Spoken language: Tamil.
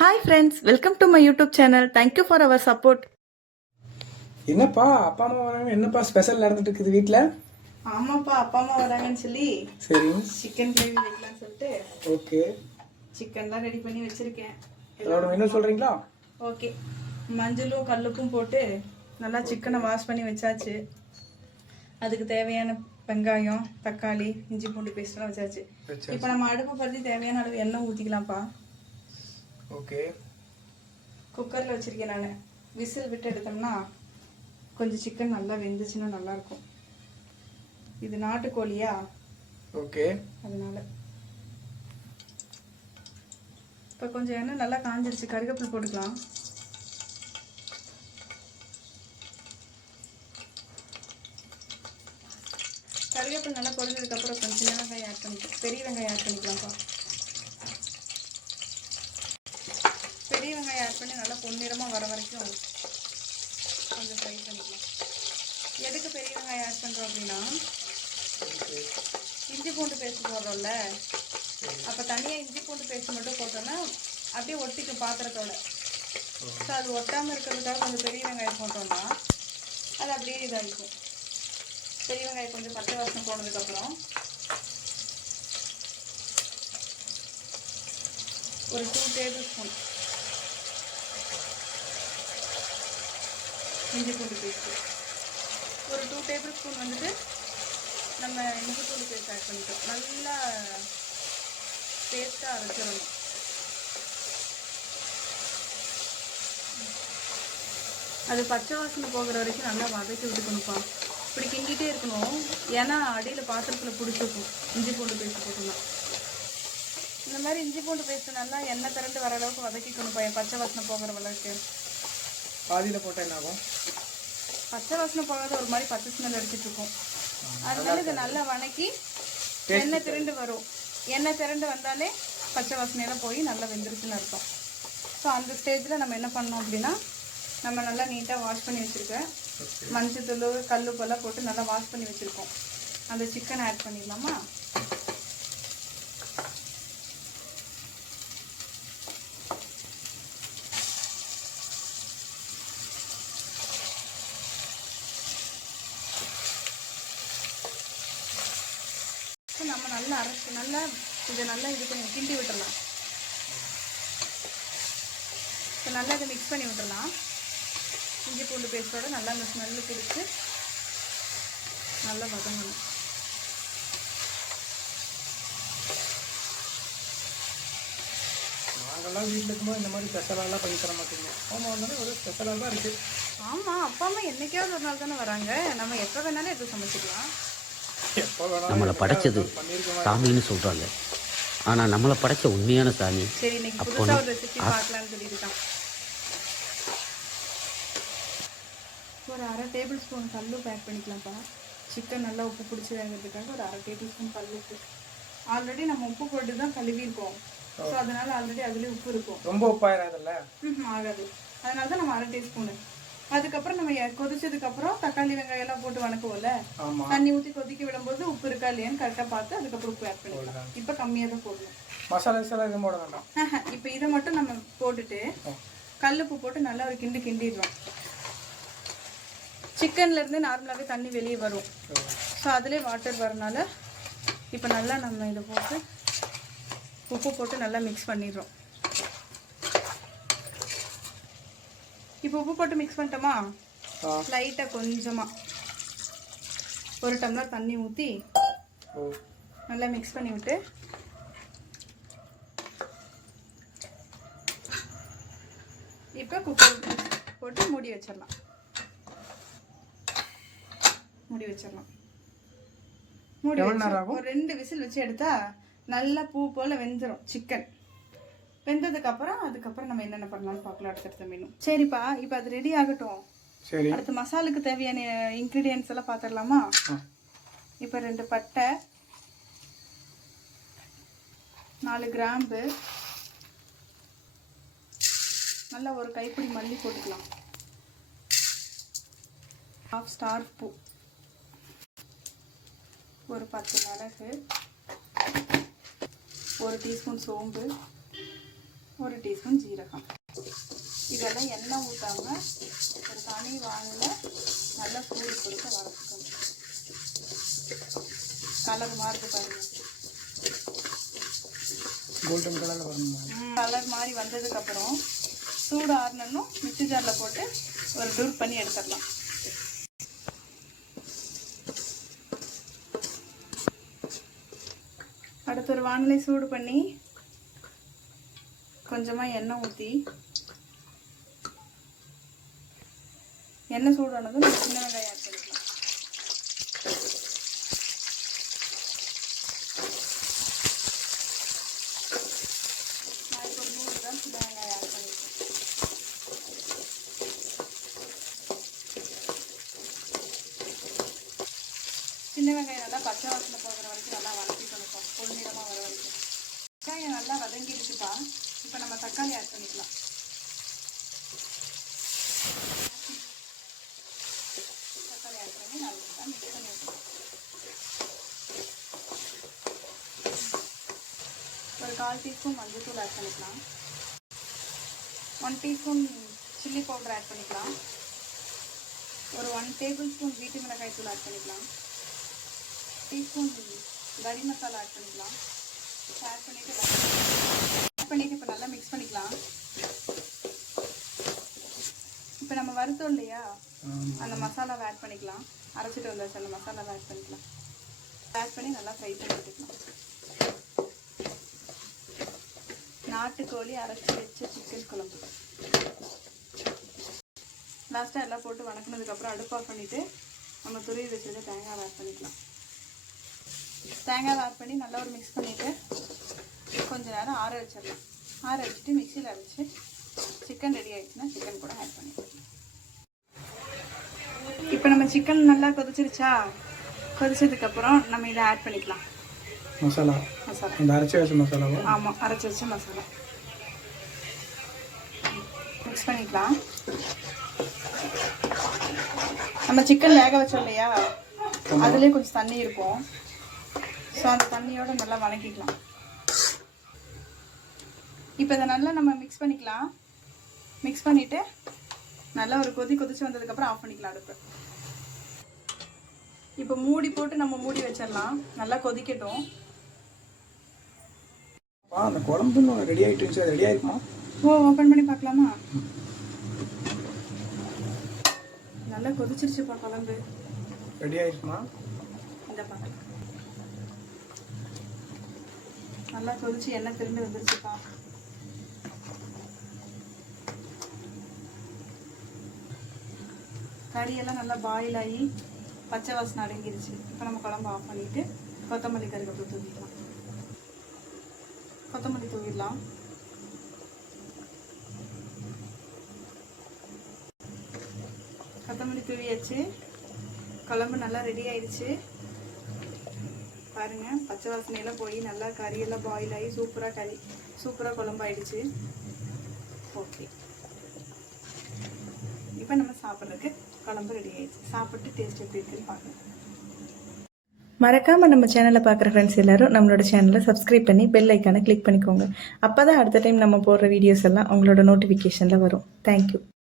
Hi friends, welcome to my YouTube channel. Thank you for our support. என்னப்பா அப்பா அம்மா வராங்க, என்னப்பா ஸ்பெஷல் நடந்துட்டு இருக்குது வீட்டில்? ஆமாப்பா, அப்பா அம்மா வராங்கன்னு சொல்லி சரி, சிக்கன் கிரேவி வைக்கலாம்னு சொல்லிட்டு ஓகே. சிக்கன்லாம் ரெடி பண்ணி வச்சிருக்கேன். அதோட என்ன சொல்றீங்களா? ஓகே, மஞ்சளும் கல்லுப்பும் போட்டு நல்லா சிக்கனை வாஷ் பண்ணி வச்சாச்சு. அதுக்கு தேவையான வெங்காயம், தக்காளி, இஞ்சி பூண்டு பேஸ்ட்லாம் வச்சாச்சு. இப்போ நம்ம அடுப்பை பற்றி தேவையான அளவு எண்ணெய் ஊற்றிக்கலாம்ப்பா. ஓகே. குக்கரில் வச்சுருக்கேன் நான். விசில் விட்டு எடுத்தோம்னா கொஞ்சம் சிக்கன் நல்லா வெந்துச்சுன்னா நல்லாயிருக்கும். இது நாட்டுக்கோழியா, ஓகே. அதனால இப்போ கொஞ்சம் எண்ணெய் நல்லா காஞ்சிருச்சு. கருவேப்பிலை போட்டுக்கலாம். கருவேப்பிலை நல்லா பொரிஞ்சதுக்கப்புறம் கொஞ்சம் சின்ன வெங்காயம் ஆட் பண்ணிக்கலாம். பெரிய வெங்காயம் ஆட் பண்ணிக்கலாம்ப்பா. பெரிய வெங்காயம் ஆட் பண்ணி நல்லா பொன்னிறமாக வர வரைக்கும் கொஞ்சம் ஃப்ரை பண்ணிக்கலாம். எதுக்கு பெரிய வெங்காயம் ஆட் பண்ணுறோம் அப்படின்னா, இஞ்சி பூண்டு பேஸ்ட் போடுறோம்ல, அப்போ தனியாக இஞ்சி பூண்டு பேஸ்ட் மட்டும் போட்டோன்னா அப்படியே ஒட்டிக்கும் பாத்திரத்தோட. ஸோ அது ஒட்டாமல் இருக்கிறதுக்காக கொஞ்சம் பெரிய வெங்காயம் போட்டோம்னா அது அப்படியே இதாகிக்கும். பெரிய வெங்காயம் கொஞ்சம் பச்சை வாசனை போனதுக்கப்புறம் ஒரு 2 டேபிள் ஸ்பூன் இஞ்சி பூண்டு பேஸ்ட்டு, ஒரு 2 டேபிள் ஸ்பூன் வந்துட்டு நம்ம இஞ்சி பூண்டு பேஸ்ட் ஆட் பண்ணிட்டோம். நல்லா பேஸ்ட்டாக அரைச்சிடணும். அது பச்சை வாசனை போகிற வரைக்கும் நல்லா வதக்கி விட்டுக்கணும்ப்பா. இப்படி கிண்டிகிட்டே இருக்கணும், ஏன்னா அடியில் பாத்திரத்தில் பிடிச்சிருக்கும் இஞ்சி பூண்டு பேஸ்ட் போட்டோம்னா. இந்த மாதிரி இஞ்சி பூண்டு பேஸ்ட்டு நல்லா எண்ணெய் திரண்டு வர அளவுக்கு வதக்கிக்கணும்ப்பா, பச்சை வாசனை போகிற அளவுக்கு. பாதியில் போட்டால் என்ன ஆகும்? பச்சை வாசனை போகாத ஒரு மாதிரி பச்சை ஸ்மெல் அடிச்சிட்டு இருக்கும். அதனால இதை நல்லா வதக்கி எண்ணெய் திரண்டு வரும். எண்ணெய் திரண்டு வந்தாலே பச்சை வாசனையெல்லாம் போய் நல்லா வெந்துருச்சுன்னு அர்த்தம். ஸோ அந்த ஸ்டேஜில் நம்ம என்ன பண்ணோம் அப்படின்னா, நம்ம நல்லா நீட்டாக வாஷ் பண்ணி வச்சுருக்கேன் மஞ்சத்தூள் கல்லுப்பெல்லாம் போட்டு நல்லா வாஷ் பண்ணி வச்சுருக்கோம். அந்த சிக்கனை ஆட் பண்ணிடலாமா? நம்ம நல்லா அரைச்சி நல்லா இதை நல்லா இது பண்ணி கிண்டி விட்டுடலாம். இப்போ நல்லா இதை மிக்ஸ் பண்ணி விட்டுடலாம். இஞ்சி பூண்டு பேஸ்ட்டோட நல்லா அந்த ஸ்மெல்லு பிடிச்சி நல்லா வதங்கணும். நாங்கள்லாம் வீட்டில் இருக்கும்போது இந்த மாதிரி ஸ்பெஷலாலாம் பண்ணி தர மாட்டீங்க. ஆமாம், வந்தாலும் ஒரு ஸ்பெஷலாக தான் இருக்குது. ஆமாம், அப்பா அம்மா என்றைக்காவது ஒரு நாள் தானே வராங்க, நம்ம எப்போ வேணாலும் எடுத்து சமைச்சிக்கலாம். எப்போ வேணாலும் நம்மளை படைச்சது சாமின்னு சொல்கிறாங்க, ஆனால் நம்மளை படைச்ச உண்மையான சாமி. சரி, இன்னைக்கு புதுசாக ஒரு ரெசிபி பார்க்கலான்னு சொல்லியிருக்கான். ஒரு 1/2 டேபிள் ஸ்பூன் கல்லு பேக் பண்ணிக்கலாம்ப்பா. சிக்கன் நல்லா உப்பு பிடிச்சி வேகிறதுக்காக ஒரு 1/2 டேபிள் ஸ்பூன் கல் உப்பு. ஆல்ரெடி நம்ம உப்பு போட்டு தான் கழுவிருக்கோம். ஸோ அதனால ஆல்ரெடி அதுலேயே உப்பு இருக்கும். ரொம்ப உப்பாயிராதுல்ல? ஆகாது. அதனால தான் நம்ம 1/2 டீஸ்பூனு. அதுக்கப்புறம் நம்ம கொதிச்சதுக்கப்புறம் தக்காளி வெங்காயம் எல்லாம் போட்டு வணக்குவோம்ல, தண்ணி ஊற்றி கொதிக்க விடும்போது உப்பு இருக்கா இல்லையான்னு கரெக்டாக பார்த்து அதுக்கப்புறம் உப்பு ஆட் பண்ணிக்கலாம். இப்போ கம்மியாக தான் போடணும். மசாலா எதுவும் போட வேண்டாம். இப்போ இதை மட்டும் நம்ம போட்டுட்டு கல்லுப்பு போட்டு நல்லா ஒரு கிண்டிடுறோம். சிக்கன்லேருந்து நார்மலாகவே தண்ணி வெளியே வரும். ஸோ அதுலேயே வாட்டர் வரனால இப்போ நல்லா நம்ம இதை போட்டு உப்பு போட்டு நல்லா மிக்ஸ் பண்ணிடுறோம். இப்போ உப்பு போட்டு மிக்ஸ் பண்ணிட்டோமா, லைட்டாக கொஞ்சமாக ஒரு டம்ளர் தண்ணி ஊற்றி நல்லா மிக்ஸ் பண்ணி விட்டு இப்போ குக்கர் போட்டு மூடி வச்சிடலாம். மூடி ஒரு 2 விசில் வச்சு எடுத்தா நல்லா பூ போல் வெந்துடும் சிக்கன். வெந்ததுக்கப்புறம் அதுக்கப்புறம் நம்ம என்னென்ன பண்ணலாம்னு பார்க்கலாம் அடுத்தடுத்த மெனு. சரிப்பா, இப்போ அது ரெடி ஆகட்டும். சரி, அடுத்து மசாலுக்கு தேவையான இன்க்ரீடியன்ஸ் எல்லாம் பார்த்துடலாமா? இப்போ 2 பட்டை, 4 கிராம்பு, நல்லா ஒரு கைப்பிடி மல்லி போட்டுக்கலாம், 1/2 ஸ்டார் பூ, ஒரு 10 மிளகு, 1 டீஸ்பூன் சோம்பு, 1 டீஸ்பூன் ஜீரகம். இதெல்லாம் எண்ணெய் ஊற்றாம ஒரு தனி வானில் நல்லா சூடு கொடுத்து வறுத்துக்கணும். கலர் மாறுது பாருங்க. கோல்டன் கலரில் வரணுமா? கலர் மாதிரி வந்ததுக்கப்புறம் சூடு ஆறணும் மிக்ஸி ஜாரில் போட்டு ஒரு டூர் பண்ணி எடுத்துடலாம். அடுத்து ஒரு வானிலை சூடு பண்ணி கொஞ்சமாக எண்ணெய் ஊற்றி எண்ணெய் சூடானதும் சின்ன வெங்காயம் ஆட் பண்ணிக்கலாம். நான் இப்போ 100 கிராம் சின்ன வெங்காயம் ஆட் பண்ணிக்கிறேன். சின்ன வெங்காயம் நல்லா பச்சை வாசனை போகிற வரைக்கும் நல்லா வதக்கிக்கணும். பொன்னிறமாக வர வரைக்கும் வெங்காயம் நல்லா வதங்கிடுச்சுப்பா. இப்போ நம்ம தக்காளி ஆட் பண்ணிக்கலாம். தக்காளி ஆட் பண்ணி நல்லா மிக்ஸ் பண்ணி வச்சுக்கலாம். ஒரு 1/4 டீஸ்பூன் மஞ்சள்தூள் ஆட் பண்ணிக்கலாம். 1 டீஸ்பூன் சில்லி பவுடர் ஆட் பண்ணிக்கலாம். ஒரு 1 டேபிள் ஸ்பூன் வீட்டு மிளகாய் தூள் ஆட் பண்ணிக்கலாம். டீஸ்பூன் கறி மசாலா ஆட் பண்ணிக்கலாம். ஆட் பண்ணிவிட்டு இப்போ நல்லா மிக்ஸ் பண்ணிக்கலாம். இப்போ நம்ம வறுத்தோம் இல்லையா, அந்த மசாலாவை ஆட் பண்ணிக்கலாம். அரைச்சிட்டு வந்தாச்சு, அந்த மசாலாவை ஆட் பண்ணிக்கலாம். ஆட் பண்ணி நல்லா ஃப்ரை பண்ணி எடுத்துக்கலாம். நாட்டுக்கோழி அரைச்சி வச்ச சிக்கன் குழம்பு. லாஸ்ட்டாக எல்லாம் போட்டு வணக்கினதுக்கப்புறம் அடுப்பு ஆஃப் பண்ணிவிட்டு நம்ம துருவி வச்சுருக்க தேங்காய் ஆட் பண்ணிக்கலாம். தேங்காய் ஆட் பண்ணி நல்லா ஒரு மிக்ஸ் பண்ணிவிட்டு கொஞ்ச நேரம் ஆற வச்சிடலாம். ஆற வச்சுட்டு மிக்சியில் அரைச்சி சிக்கன் ரெடி ஆகிடுச்சுன்னா சிக்கன் கூட ஆட் பண்ணிக்கலாம். இப்போ நம்ம சிக்கன் நல்லா கொதிச்சிருச்சா, கொதிச்சதுக்கப்புறம் நம்ம இதை ஆட் பண்ணிக்கலாம். மசாலா இந்த அரைச்சி வச்ச மசாலாவா? ஆமாம், அரைச்சி வச்ச மசாலா மிக்ஸ் பண்ணிக்கலாம். நம்ம சிக்கன் வேக வச்சோம் இல்லையா, அதுலேயே கொஞ்சம் தண்ணி இருக்கும். ஸோ அந்த தண்ணியோடு நல்லா வதக்கிக்கலாம். இப்போ இதை நல்லா நம்ம மிக்ஸ் பண்ணிக்கலாம். மிக்ஸ் பண்ணிவிட்டு நல்லா ஒரு கொதிச்சு வந்ததுக்கப்புறம் ஆஃப் பண்ணிக்கலாம் அடுப்பு. இப்போ மூடி போட்டு நம்ம மூடி வச்சிடலாம். நல்லா கொதிக்கட்டும். அந்த குழம்பு ரெடி ஆகிட்டு இருந்துச்சு, அது ரெடி ஆகிருக்குமா? ஓப்பன் பண்ணி பார்க்கலாமா? நல்லா கொதிச்சிருச்சுப்பா குழம்பு. ரெடி ஆகிருக்குமா? இந்த பார்க்கலாம். நல்லா கொதிச்சு எண்ணெய் திரும்பி வந்துருச்சுப்பா. கறியெல்லாம் நல்லா பாயில் ஆகி பச்சை வாசனை அடங்கிருச்சு. இப்போ நம்ம குழம்பு ஆஃப் பண்ணிவிட்டு கொத்தமல்லி கருவேப்பிலை தூவிடலாம். கொத்தமல்லி தூவிடலாம். கொத்தமல்லி தூவியாச்சு. குழம்பு நல்லா ரெடி ஆயிடுச்சு பாருங்க. பச்சை வாசனையெல்லாம் போய் நல்லா கறியெல்லாம் பாயில் ஆகி சூப்பராக குழம்பு ஆயிடுச்சு. ஓகே, இப்போ நம்ம சாப்பிட்றதுக்கு குழம்பு ரெடி ஆயிடுச்சு. சாப்பிட்டு டேஸ்ட் எப்படி இருக்குன்னு பார்க்கலாம். மறக்காமல் நம்ம சேனலை பார்க்குற ஃப்ரெண்ட்ஸ் எல்லோரும் நம்மளோட சேனலை சப்ஸ்கிரைப் பண்ணி பெல் ஐக்கானை கிளிக் பண்ணிக்கோங்க. அப்போ தான் அடுத்த டைம் நம்ம போடுற வீடியோஸ் எல்லாம் உங்களோட நோட்டிஃபிகேஷனில் வரும். தேங்க்யூ.